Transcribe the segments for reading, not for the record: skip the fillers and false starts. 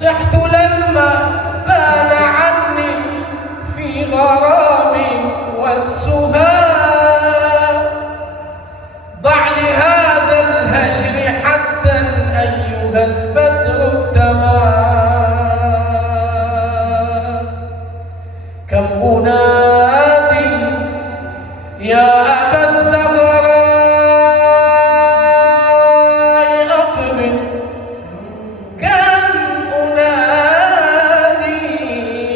صحت لما بان عني في غرامي والسهى. ضع لهذا الهجر حدا أيها البدر التمام. كم أنادي يا أبا الزهراء أقبل، كم أنادي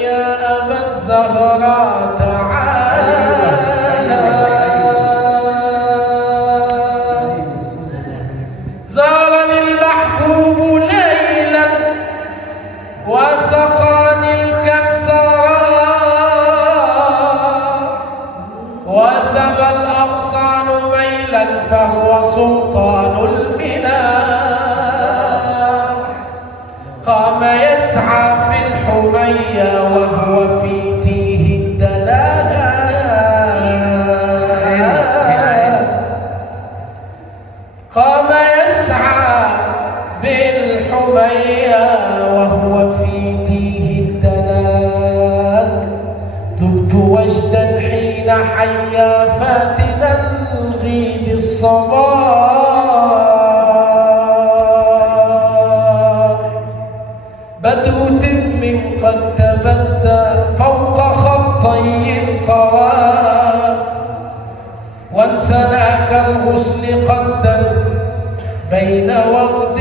يا أبا الزهراء تعالى. زارني المحبوب ليلا وسقاني الكأس وسبى الأغصان ميلا فهو سلطان المناح. قام يسعى في الحمية وهو في تيه الدلاها. قام يسعى بالحمية وهو في تيه الدلال. ذبت وجدا حين حيا فاتنا الغيد الصباح. بدر تم قد تبدى فوق خطي القوام، وانثنى كالغصن قدا بين ورد